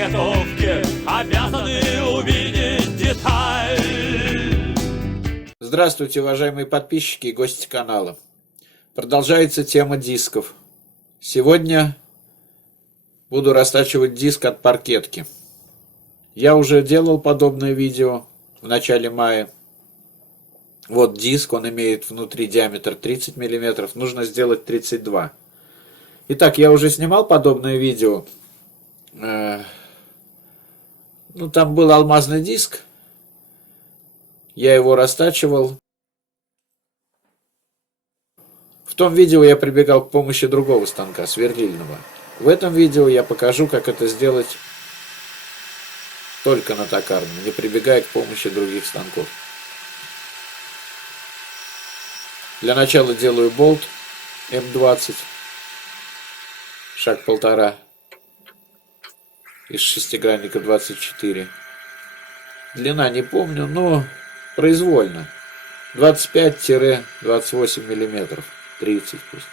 заготовке обязаны увидеть деталь. Здравствуйте, уважаемые подписчики и гости канала. Продолжается тема дисков. Сегодня буду растачивать диск от паркетки. Я уже делал подобное видео в начале мая. Вот диск, он имеет внутри диаметр 30 мм, нужно сделать 32. Итак, я уже снимал подобное видео. Там был алмазный диск. Я его растачивал. В том видео я прибегал к помощи другого станка, сверлильного. В этом видео я покажу, как это сделать только на токарном, не прибегая к помощи других станков. Для начала делаю болт М20, шаг 1,5, из шестигранника 24. Длина не помню, но произвольно. 25-28 мм, 30 пусть.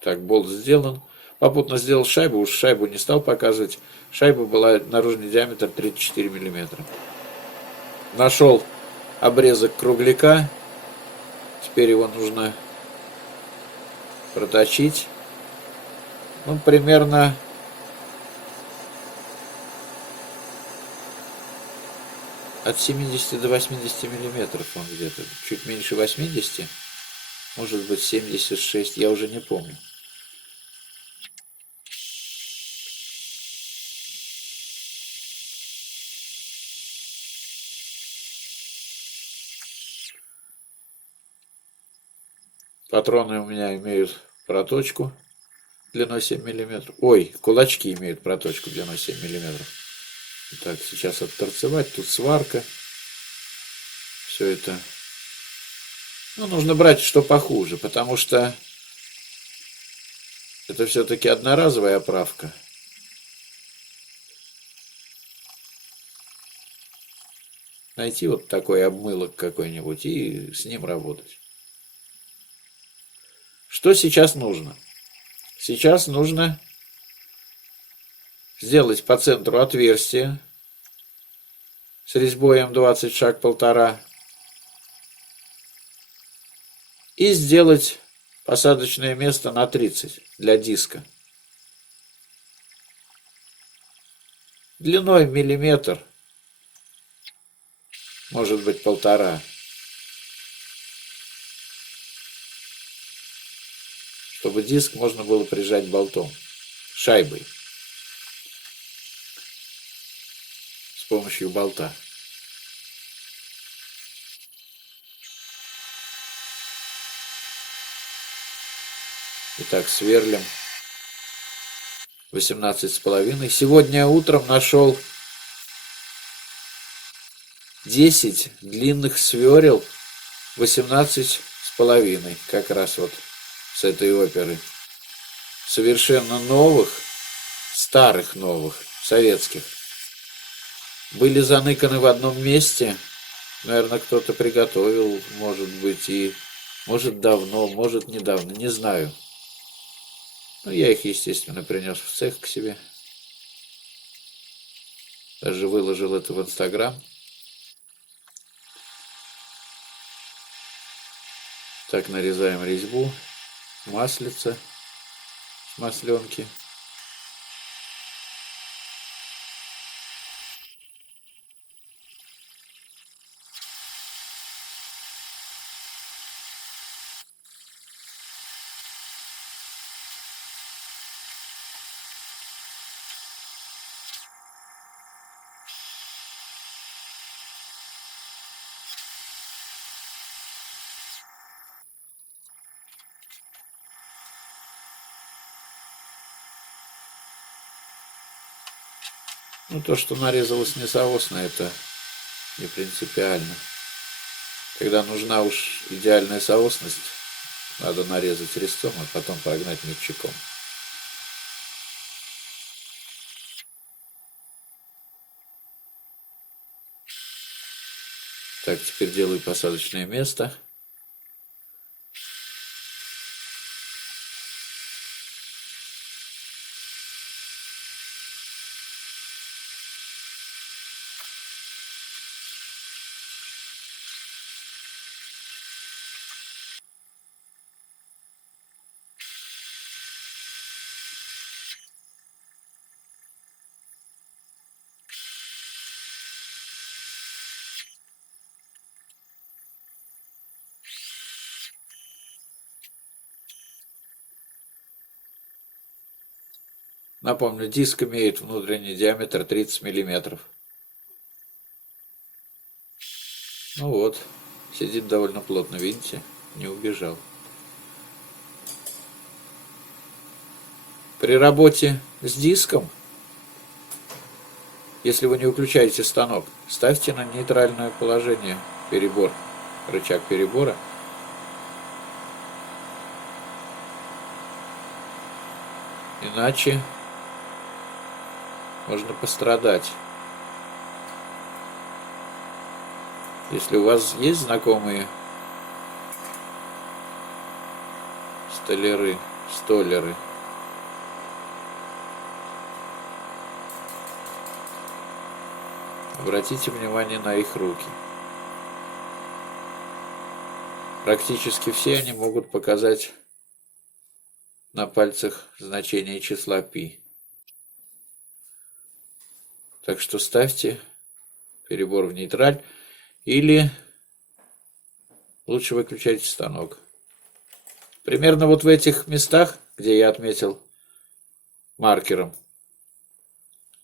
Так, болт сделан. Попутно сделал шайбу, уж шайбу не стал показывать. Шайба была наружный диаметр 34 мм. Нашел обрезок кругляка. Теперь его нужно проточить. Примерно от 70 до 80 миллиметров он где-то. Чуть меньше 80. Может быть 76, я уже не помню. Патроны у меня имеют проточку длиной 7 мм. Ой, кулачки имеют проточку длиной 7 мм. Так, сейчас отторцевать. Тут сварка. Все это. Нужно брать что похуже, потому что это все-таки одноразовая оправка. Найти вот такой обмылок какой-нибудь и с ним работать. Что сейчас нужно? Сейчас нужно сделать по центру отверстие с резьбой М20 шаг 1,5 и сделать посадочное место на 30 для диска. Длиной миллиметр, может быть 1,5. Чтобы диск можно было прижать болтом, шайбой, с помощью болта. Итак, сверлим 18,5. Сегодня утром нашел 10 длинных сверел 18,5. Как раз вот с этой оперы. Совершенно новых, старых новых, советских. Были заныканы в одном месте. Наверное, кто-то приготовил, может быть, и может давно, может недавно, не знаю. Я их, естественно, принес в цех к себе. Даже выложил это в Инстаграм. Так, нарезаем резьбу, маслица, масленки. То, что нарезалось несоосно, это не принципиально. Когда нужна уж идеальная соосность, надо нарезать резцом, а потом прогнать мельчаком. Так, теперь делаю посадочное место. Напомню, диск имеет внутренний диаметр 30 миллиметров. Ну вот, сидит довольно плотно, видите, не убежал. При работе с диском, если вы не выключаете станок, ставьте на нейтральное положение перебор, рычаг перебора. Иначе можно пострадать. Если у вас есть знакомые столяры, обратите внимание на их руки. Практически все они могут показать на пальцах значение числа π. Так что ставьте перебор в нейтраль или лучше выключайте станок. Примерно вот в этих местах, где я отметил маркером,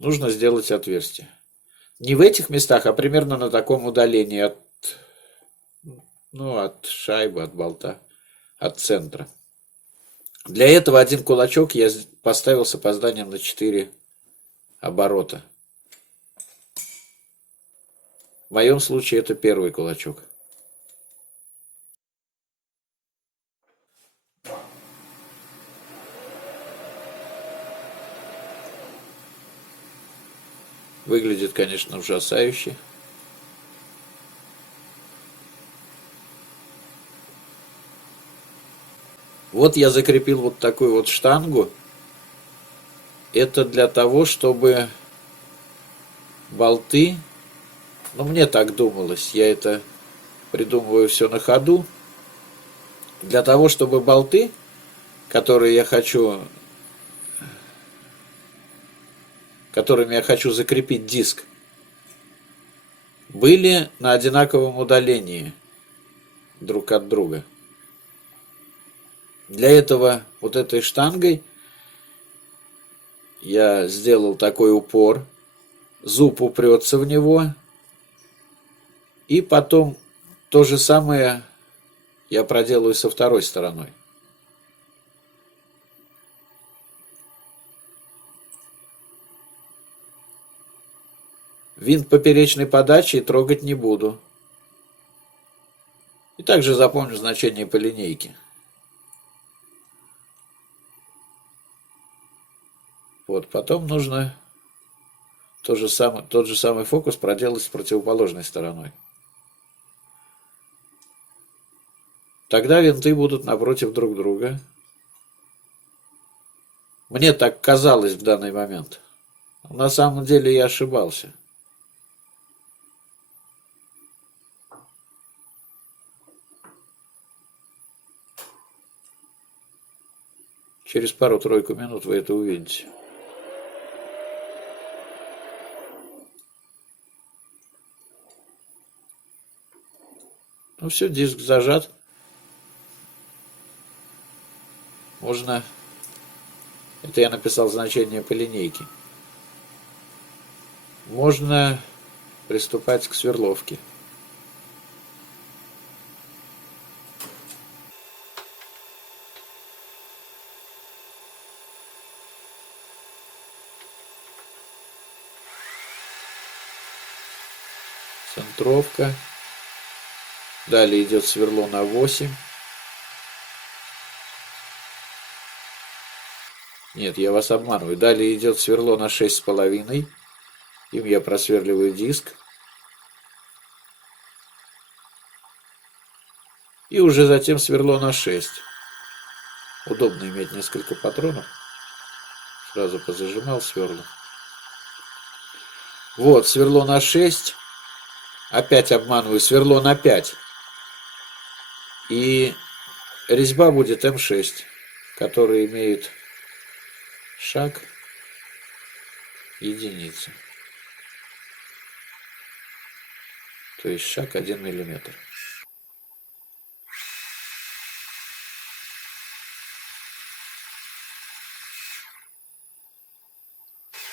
нужно сделать отверстие. Не в этих местах, а примерно на таком удалении от шайбы, от болта, от центра. Для этого один кулачок я поставил с опозданием на 4 оборота. В моем случае это первый кулачок. Выглядит, конечно, ужасающе. Вот я закрепил вот такую вот штангу. Это для того, чтобы болты, мне так думалось, я это придумываю все на ходу, для того, чтобы болты, которыми я хочу закрепить диск, были на одинаковом удалении друг от друга. Для этого вот этой штангой я сделал такой упор, зуб упрется в него, и потом то же самое я проделаю со второй стороной. Винт поперечной подачи трогать не буду. И также запомню значение по линейке. Вот, потом нужно тот же самый фокус проделать с противоположной стороной. Тогда винты будут напротив друг друга. Мне так казалось в данный момент. На самом деле я ошибался. Через пару-тройку минут вы это увидите. Ну все, диск зажат. Можно... Это я написал значение по линейке. Можно приступать к сверловке. Центровка. Далее идет сверло на 8. Нет, я вас обманываю. Далее идет сверло на 6,5. Им я просверливаю диск. И уже затем сверло на 6. Удобно иметь несколько патронов. Сразу позажимал сверло. Вот, сверло на 6. Опять обманываю, сверло на 5. И резьба будет М6, который имеет шаг единицы. То есть шаг 1 миллиметр.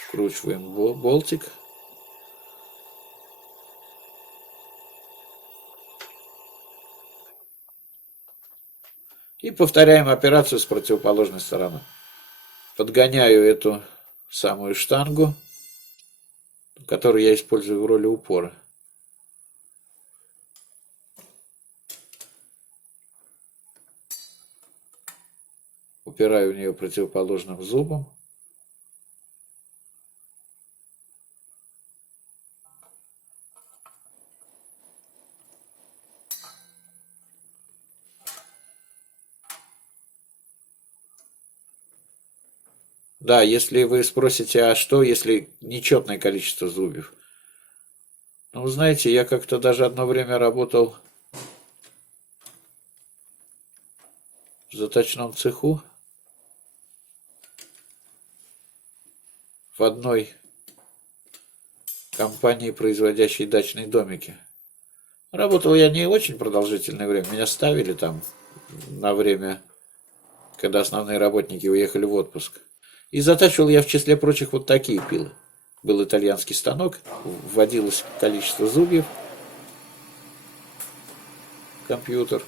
Вкручиваем болтик. И повторяем операцию с противоположной стороны. Подгоняю эту самую штангу, которую я использую в роли упора. Упираю в нее противоположным зубом. Да, если вы спросите, а что, если нечетное количество зубьев? Ну, вы знаете, я как-то даже одно время работал в заточном цеху в одной компании, производящей дачные домики. Работал я не очень продолжительное время. Меня ставили там на время, когда основные работники уехали в отпуск. И затачивал я, в числе прочих, вот такие пилы. Был итальянский станок, вводилось количество зубьев, компьютер.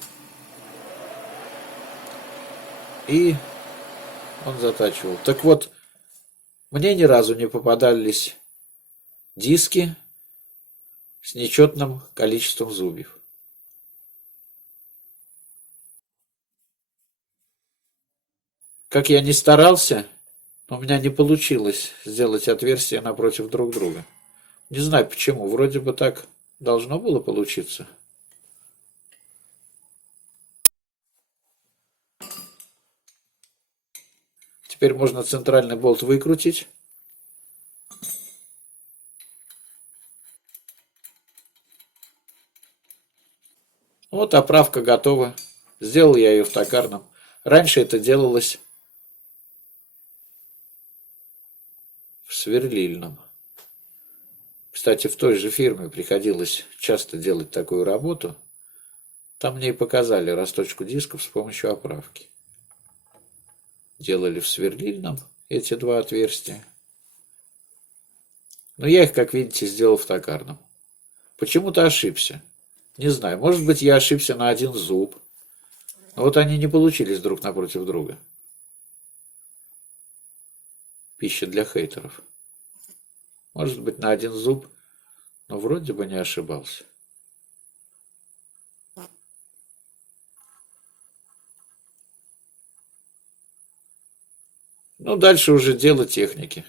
И он затачивал. Так вот, мне ни разу не попадались диски с нечетным количеством зубьев. Как я ни старался, у меня не получилось сделать отверстия напротив друг друга. Не знаю почему, вроде бы так должно было получиться. Теперь можно центральный болт выкрутить. Вот оправка готова. Сделал я ее в токарном. Раньше это делалось в сверлильном. Кстати, в той же фирме приходилось часто делать такую работу. Там мне и показали расточку дисков с помощью оправки. Делали в сверлильном эти два отверстия. Но я их, как видите, сделал в токарном. Почему-то ошибся. Не знаю, может быть, я ошибся на один зуб. Но вот они не получились друг напротив друга. Пища для хейтеров. Может быть, на один зуб, но вроде бы не ошибался. Ну, дальше уже дело техники.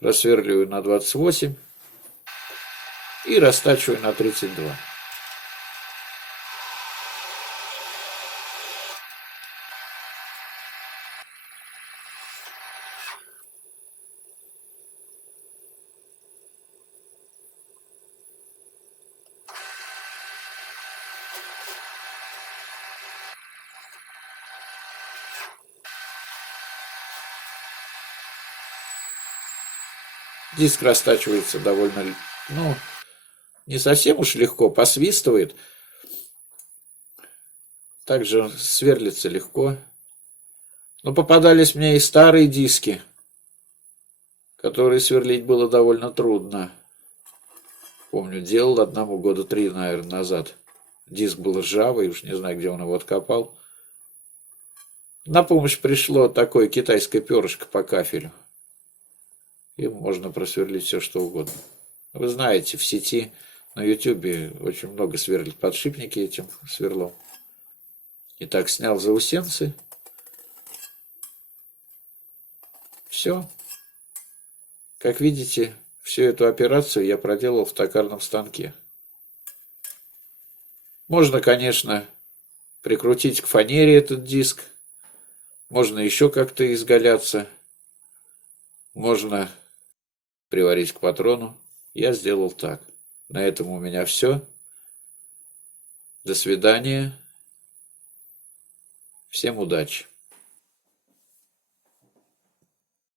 Рассверливаю на 28 и растачиваю на 32. Диск растачивается довольно, ну, не совсем уж легко, посвистывает. Также сверлится легко. Но попадались мне и старые диски, которые сверлить было довольно трудно. Помню, делал одному года 3, наверное, назад. Диск был ржавый, уж не знаю, где он его откопал. На помощь пришло такое китайское перышко по кафелю. Им можно просверлить все, что угодно. Вы знаете, в сети, на ютубе очень много сверлят подшипники этим сверлом. Итак, снял заусенцы. Все. Как видите, всю эту операцию я проделал в токарном станке. Можно, конечно, прикрутить к фанере этот диск. Можно еще как-то изгаляться. Можно приварить к патрону. Я сделал так. На этом у меня все. До свидания. Всем удачи.